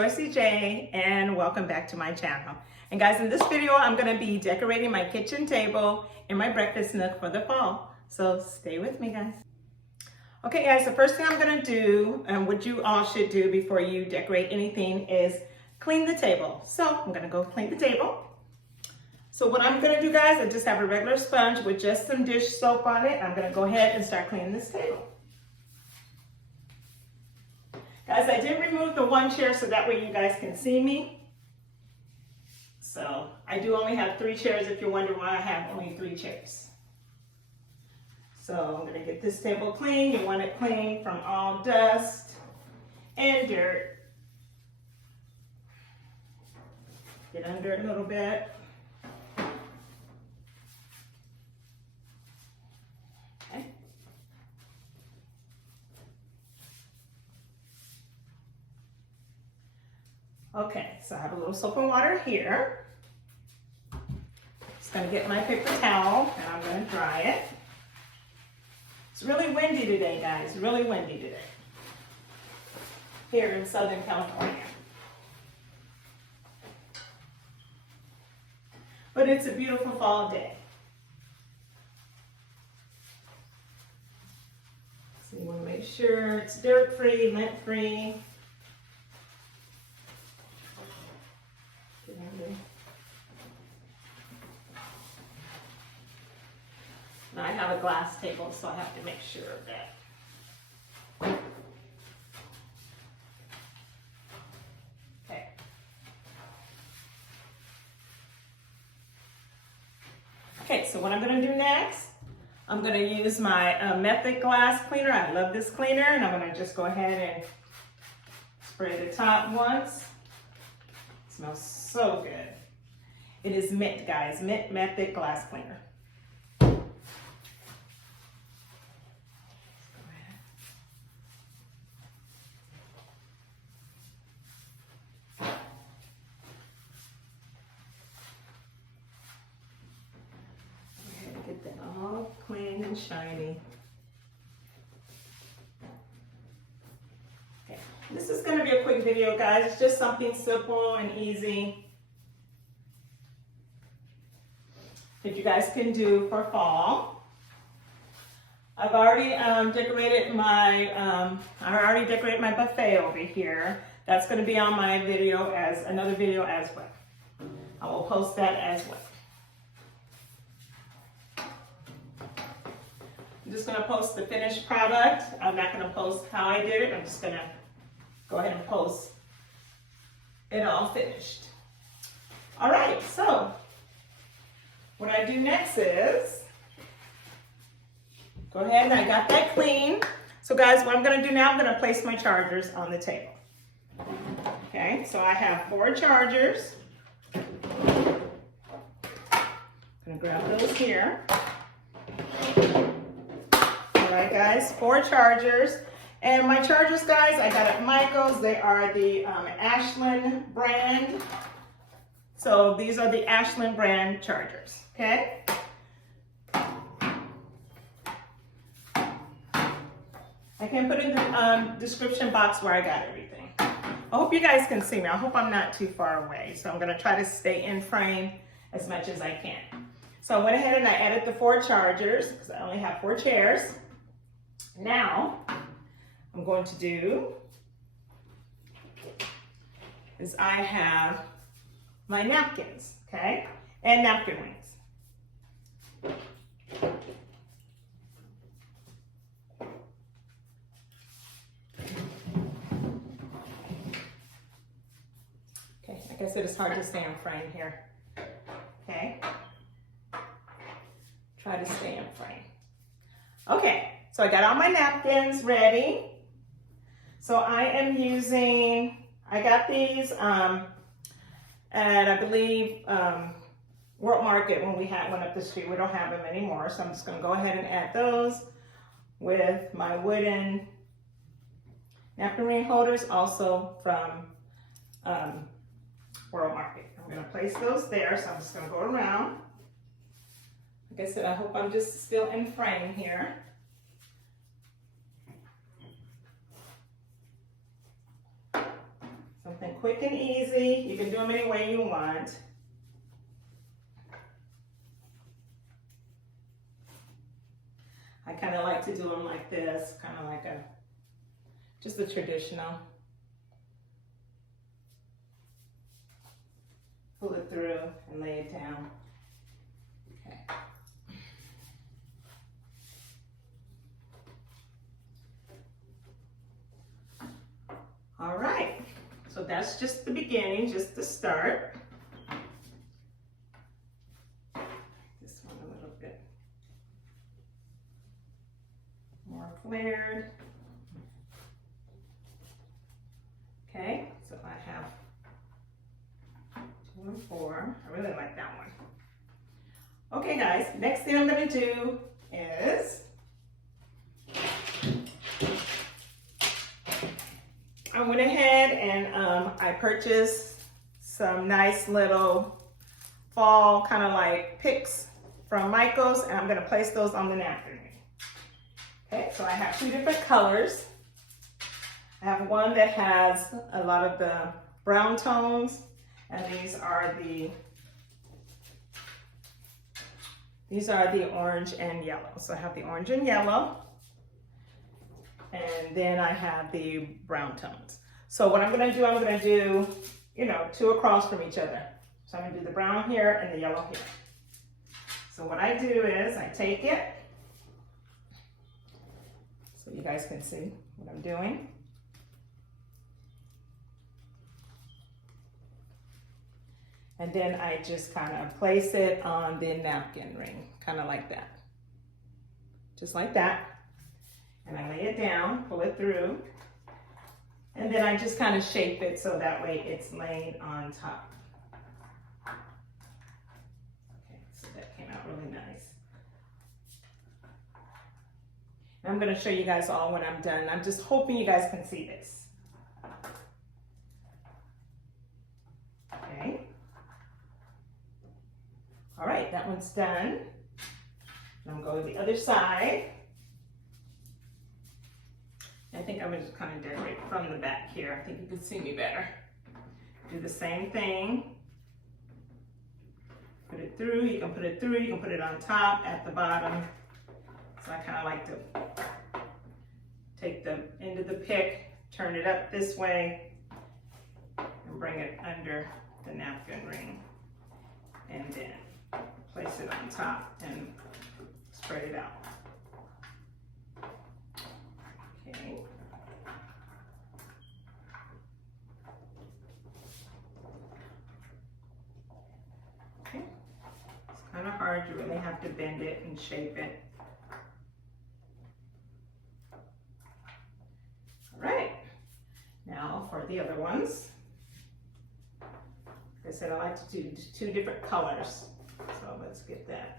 Joycey J, and welcome back to my channel. And guys, in this video, I'm gonna be decorating my kitchen table and my breakfast nook for the fall. So stay with me, guys. Okay, guys, the first thing I'm gonna do, and what you all should do before you decorate anything, is clean the table. So I'm gonna go clean the table. So what I'm gonna do, guys, I just have a regular sponge with just some dish soap on it. I'm gonna go ahead and start cleaning this table. Guys, I did remove the one chair so that way you guys can see me. So I do only have 3 chairs if you're wondering why I have only 3 chairs. So I'm gonna get this table clean. You want it clean from all dust and dirt. Get under it a little bit. Okay. Okay, so I have a little soap and water here. Just gonna get my paper towel and I'm gonna dry it. It's really windy today, guys, really windy today here in Southern California. But it's a beautiful fall day. So you want to make sure it's dirt-free, lint-free. Now I have a glass table, so I have to make sure of that. Okay. Okay, so what I'm going to do next, I'm going to use my Method glass cleaner. I love this cleaner, and I'm going to just go ahead and spray the top once. It smells so good. It is mint, guys, mint Method glass cleaner. Get that all clean and shiny. Okay, this is going to be a quick video, guys. It's just something simple and easy that you guys can do for fall. I've already decorated my buffet over here. That's going to be on my video as another video as well. I will post that as well. I'm just going to post the finished product. I'm not going to post how I did it. I'm just going to go ahead and post it all finished. All right, so what I do next is go ahead, and I got that clean. So guys, what I'm going to do now, I'm going to place my chargers on the table. Okay, so I have 4 chargers. I'm going to grab those here. All right, guys, 4 chargers. And my chargers, guys, I got at Michael's. They are the Ashland brand. So these are the Ashland brand chargers, okay? I can put in the description box where I got everything. I hope you guys can see me. I hope I'm not too far away. So I'm gonna try to stay in frame as much as I can. So I went ahead and I added the 4 chargers because I only have 4 chairs. Now, I'm going to do is I have my napkins, okay? And napkin rings. Okay, like I said, it's hard to stay in frame here, okay? Try to stay in frame. Okay, so I got all my napkins ready. So I am using, I got these at, I believe, World Market when we had one up the street. We don't have them anymore, so I'm just gonna go ahead and add those with my wooden napkin ring holders, also from World Market. I'm gonna place those there, so I'm just gonna go around. Like I said, I hope I'm just still in frame here. Something quick and easy. You can do them any way you want. I kind of like to do them like this, kind of like just a traditional. Pull it through and lay it down. Okay. All right, so that's just the beginning, just the start. This one a little bit more flared. Okay, so I have 2 and 4. I really like that one. Okay guys, next thing I'm gonna do is I went ahead and I purchased some nice little fall kind of like picks from Micheal's, and I'm gonna place those on the napkin. Okay, so I have 2 different colors. I have one that has a lot of the brown tones, and these are the orange and yellow. So I have the orange and yellow, and then I have the brown tones. So what I'm gonna do, you know, 2 across from each other. So I'm gonna do the brown here and the yellow here. So what I do is I take it, so you guys can see what I'm doing. And then I just kind of place it on the napkin ring, kind of like that. Just like that. And I lay it down, pull it through. And then I just kind of shape it so that way it's laying on top. Okay, so that came out really nice. And I'm gonna show you guys all when I'm done. I'm just hoping you guys can see this. Okay. All right, that one's done. I'm going to the other side. I think I'm just kind of decorate from the back here. I think you can see me better. Do the same thing. Put it through, you can put it through, you can put it on top, at the bottom. So I kind of like to take the end of the pick, turn it up this way, and bring it under the napkin ring. And then place it on top and spread it out. Okay. Okay. It's kind of hard. You really have to bend it and shape it. All right. Now for the other ones. Like I said, I like to do 2 different colors. So let's get that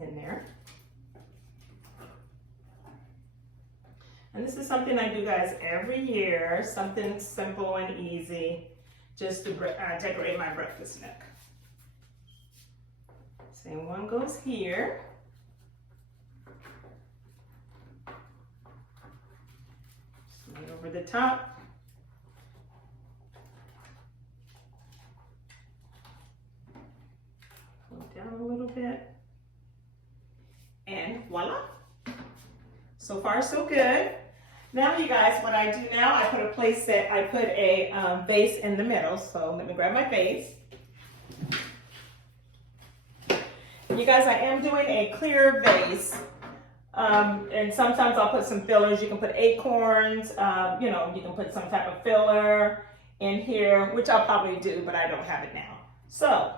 in there. And this is something I do, guys, every year. Something simple and easy, just to decorate my breakfast nook. Same one goes here. Just lay over the top. Down a little bit, and voila. So far so good. Now you guys, what I do now, I put a vase in the middle. So let me grab my vase. You guys, I am doing a clear vase, and sometimes I'll put some fillers. You can put acorns, you know, you can put some type of filler in here, which I'll probably do, but I don't have it now. So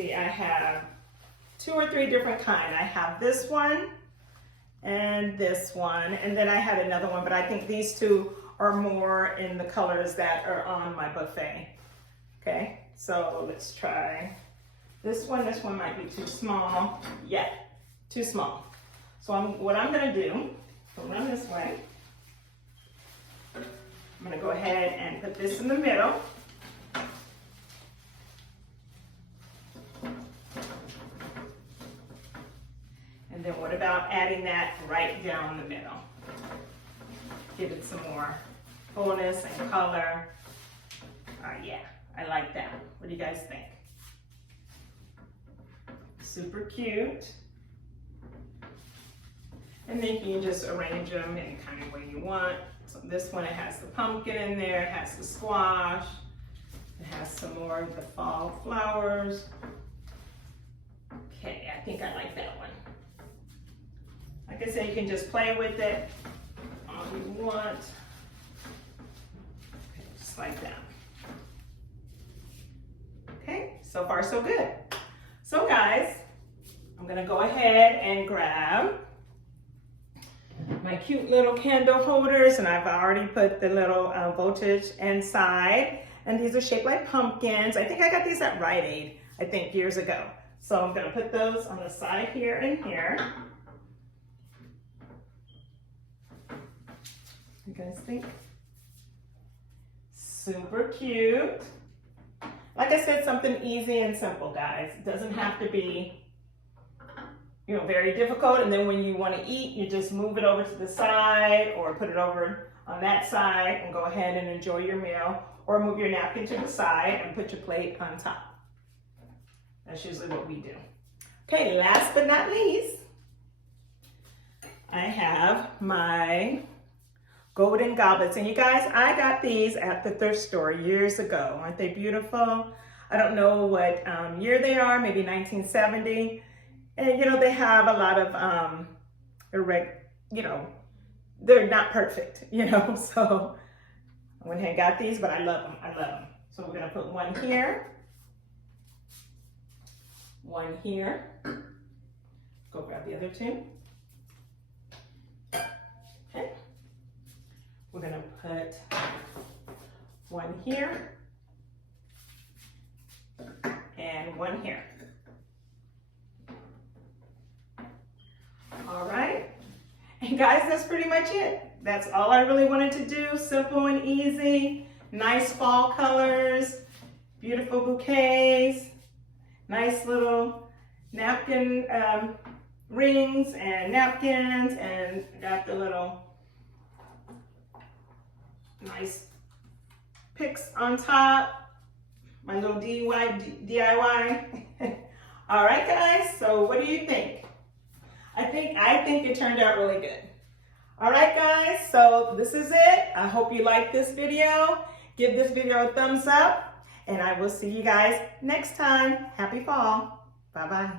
I have 2 or 3 different kinds. I have this one and this one, and then I had another one, but I think these 2 are more in the colors that are on my buffet. Okay, so let's try this one. This one might be too small. Yeah, too small. So what I'm gonna do, so run this way. I'm gonna go ahead and put this in the middle. And then what about adding that right down the middle? Give it some more fullness and color. Yeah, I like that. What do you guys think? Super cute. And then you can just arrange them any kind of way you want. So this one, it has the pumpkin in there, it has the squash, it has some more of the fall flowers. Okay, I think I like that one. Like I said, you can just play with it all you want. Okay, just like that. Okay, so far so good. So guys, I'm gonna go ahead and grab my cute little candle holders, and I've already put the little voltage inside, and these are shaped like pumpkins. I think I got these at Rite Aid, I think years ago. So I'm gonna put those on the side here and here. You guys think? Super cute. Like I said, something easy and simple, guys. It doesn't have to be, you know, very difficult. And then when you want to eat, you just move it over to the side or put it over on that side and go ahead and enjoy your meal, or move your napkin to the side and put your plate on top. That's usually what we do. Okay, last but not least, I have my golden goblets. And you guys, I got these at the thrift store years ago. Aren't they beautiful? I don't know what year they are, maybe 1970. And you know, they have a lot of, you know, they're not perfect, you know, so I went ahead and got these, but I love them, I love them. So we're gonna put one here, one here. Go grab the other two. Okay. We're gonna put one here and one here. All right, and guys, that's pretty much it. That's all I really wanted to do. Simple and easy, nice fall colors, beautiful bouquets, nice little napkin rings and napkins, and got the little nice picks on top, my little DIY. All right, guys, so what do you think? I think it turned out really good. All right, guys, so this is it. I hope you liked this video. Give this video a thumbs up, and I will see you guys next time. Happy fall. Bye-bye.